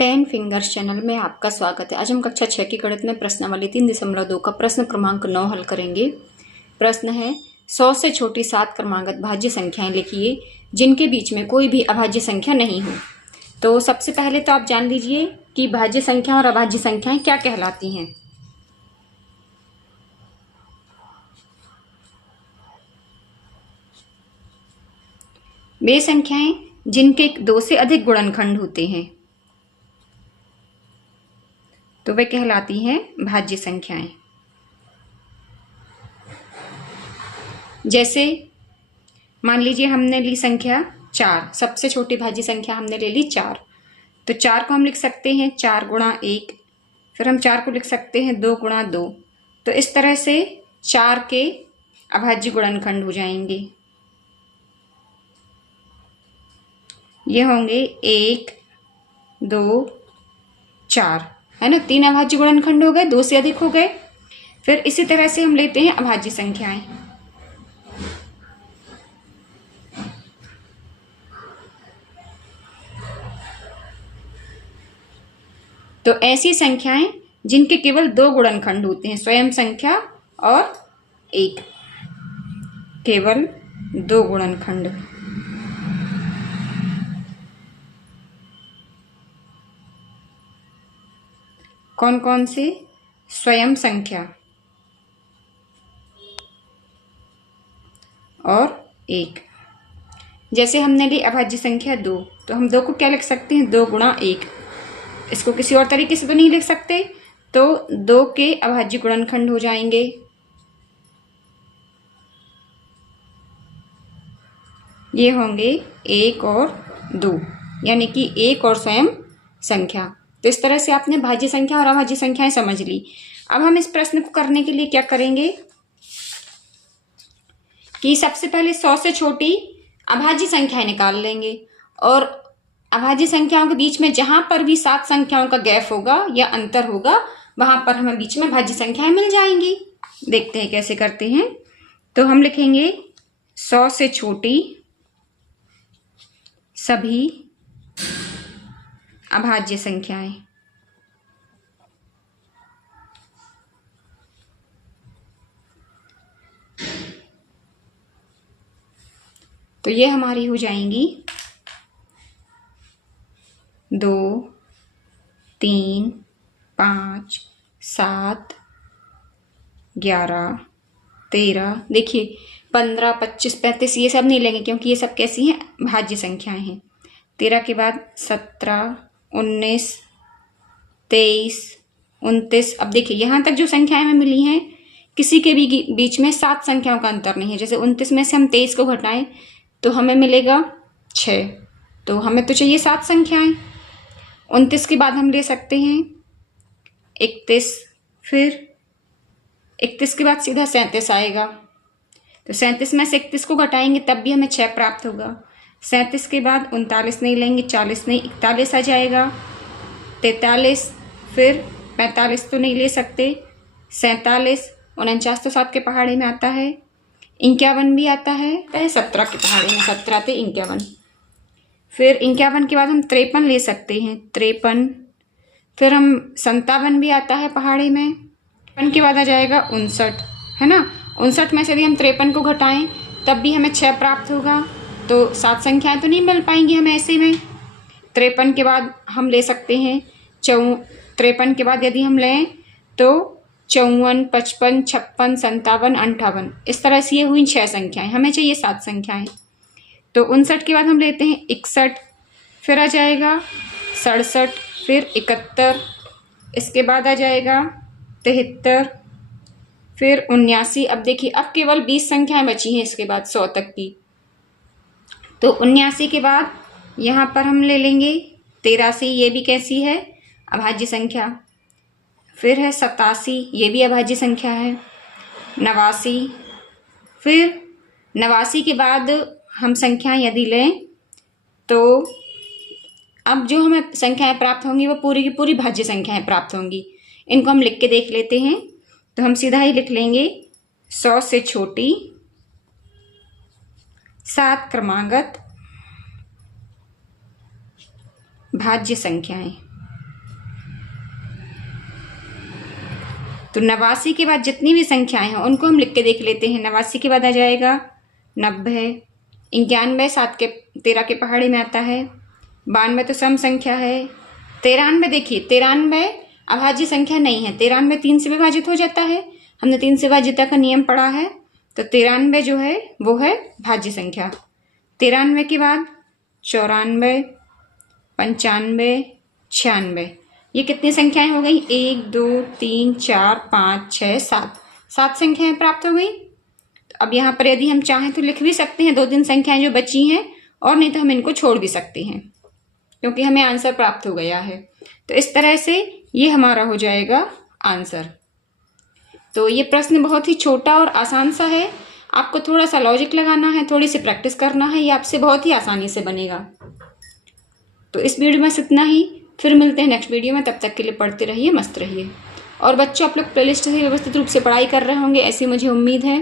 10 fingers channel में आपका स्वागत है। आज हम कक्षा 6 की गणित में प्रश्नावली 3.2 का प्रश्न क्रमांक 9 हल करेंगे। प्रश्न है 100 से छोटी 7 क्रमागत भाज्य संख्याएं लिखिए जिनके बीच में कोई भी अभाज्य संख्या नहीं हो। तो सबसे पहले तो आप जान लीजिए कि भाज्य संख्या और अभाज्य संख्याएं क्या कहलाती हैं। वे संख्याएं जिनके 2 से अधिक गुणनखंड होते हैं तो वे कहलाती हैं भाज्य संख्याएं। जैसे मान लीजिए हमने ली संख्या 4, सबसे छोटी भाज्य संख्या हमने ले ली 4। तो 4 को हम लिख सकते हैं 4 गुणा 1, फिर हम 4 को लिख सकते हैं 2 गुणा 2। तो इस तरह से 4 के अभाज्य गुणनखंड हो जाएंगे। ये होंगे 1, 2, 4, है ना। 3 अभाज्य गुणनखंड हो गए, 2 से अधिक हो गए। फिर इसी तरह से हम लेते हैं अभाज्य संख्याएं। तो ऐसी संख्याएं जिनके केवल 2 गुणनखंड होते हैं, स्वयं संख्या और 1, केवल 2 गुणनखंड। कौन कौन से? स्वयं संख्या और 1। जैसे हमने ली अभाज्य संख्या 2, तो हम 2 को क्या लिख सकते हैं? 2 गुणा 1। इसको किसी और तरीके से तो नहीं लिख सकते, तो 2 के अभाज्य गुणनखंड हो जाएंगे। ये होंगे 1 और 2, यानी कि 1 और स्वयं संख्या। तो इस तरह से आपने भाज्य संख्या और अभाज्य संख्याएं समझ ली। अब हम इस प्रश्न को करने के लिए क्या करेंगे कि सबसे पहले 100 से छोटी अभाज्य संख्याएं निकाल लेंगे और अभाज्य संख्याओं के बीच में जहां पर भी 7 संख्याओं का गैप होगा या अंतर होगा वहां पर हमें बीच में भाज्य संख्याएं मिल जाएंगी। देखते हैं कैसे करते हैं। तो हम लिखेंगे 100 से छोटी सभी अभाज्य संख्याएं। तो ये हमारी हो जाएंगी 2, 3, 5, 7, 11, 13, देखिए 15, 25, 35 ये सब नहीं लेंगे क्योंकि ये सब कैसी हैं? भाज्य संख्याएं हैं। 13 के बाद 17, 19, 23, 29। अब देखिए यहाँ तक जो संख्याएं हमें मिली हैं किसी के भी बीच में 7 संख्याओं का अंतर नहीं है। जैसे 29 में से हम 23 को घटाएं तो हमें मिलेगा 6, तो हमें तो चाहिए 7 संख्याएं। 29 के बाद हम ले सकते हैं 31, फिर 31 के बाद सीधा 37 आएगा। तो 37 में से 31 को घटाएंगे तब भी हमें 6 प्राप्त होगा। 37 के बाद 39 नहीं लेंगे, 40 नहीं, 41 आ जाएगा। 43, फिर 45 तो नहीं ले सकते, 47, 49 तो 7 के पहाड़े में आता है, 51 भी आता है 17 के पहाड़े में, 17 थे 51। फिर 51 के बाद हम 53 ले सकते हैं, 53। फिर हम 57 भी आता है पहाड़े में। 53 के बाद आ जाएगा 59, है ना। 59 में से भी हम 53 को घटाएं तब भी हमें 6 प्राप्त होगा। तो 7 संख्याएं तो नहीं मिल पाएंगी हमें ऐसे में। 53 के बाद हम ले सकते हैं 53 के बाद यदि हम लें तो 54, 55, 56, 57, 58। इस तरह से ये हुई 6 संख्याएं, हमें चाहिए 7 संख्याएं। तो 59 के बाद हम लेते हैं 61, फिर आ जाएगा 67, फिर 71, इसके बाद आ जाएगा 73, फिर 79। अब देखिए अब केवल 20 संख्याएं बची हैं इसके बाद 100 तक की। तो 79 के बाद यहाँ पर हम ले लेंगे 83, ये भी कैसी है? अभाज्य संख्या। फिर है 87, ये भी अभाज्य संख्या है। 89, फिर 89 के बाद हम संख्याएं यदि लें तो अब जो हमें संख्याएं प्राप्त होंगी वो पूरी की पूरी भाज्य संख्याएं प्राप्त होंगी। इनको हम लिख के देख लेते हैं। तो हम सीधा ही लिख लेंगे 100 से छोटी 7 क्रमागत भाज्य संख्याएं। तो 89 के बाद जितनी भी संख्याएं हैं उनको हम लिख के देख लेते हैं। 89 के बाद आ जाएगा 90, 91 7 के 13 के पहाड़ी में आता है, 92 तो सम संख्या है, 93 देखिए 93 अभाज्य संख्या नहीं है, 93 3 से विभाजित हो जाता है, हमने 3 से भाज्यता का नियम पढ़ा है, तो 93 जो है वो है भाज्य संख्या। 93 के बाद 94, 95, 96, ये कितनी संख्याएं हो गई? 1 2 3 4 5 6 7, 7 संख्याएं प्राप्त हो गई। तो अब यहाँ पर यदि हम चाहें तो लिख भी सकते हैं 2-3 संख्याएं जो बची हैं, और नहीं तो हम इनको छोड़ भी सकते हैं क्योंकि हमें आंसर प्राप्त हो गया है। तो इस तरह से ये हमारा हो जाएगा आंसर। तो ये प्रश्न बहुत ही छोटा और आसान सा है, आपको थोड़ा सा लॉजिक लगाना है, थोड़ी सी प्रैक्टिस करना है, ये आपसे बहुत ही आसानी से बनेगा। तो इस वीडियो में इतना ही, फिर मिलते हैं नेक्स्ट वीडियो में। तब तक के लिए पढ़ते रहिए, मस्त रहिए। और बच्चों, आप लोग प्लेलिस्ट से व्यवस्थित रूप से पढ़ाई कर रहे होंगे, ऐसी मुझे उम्मीद है।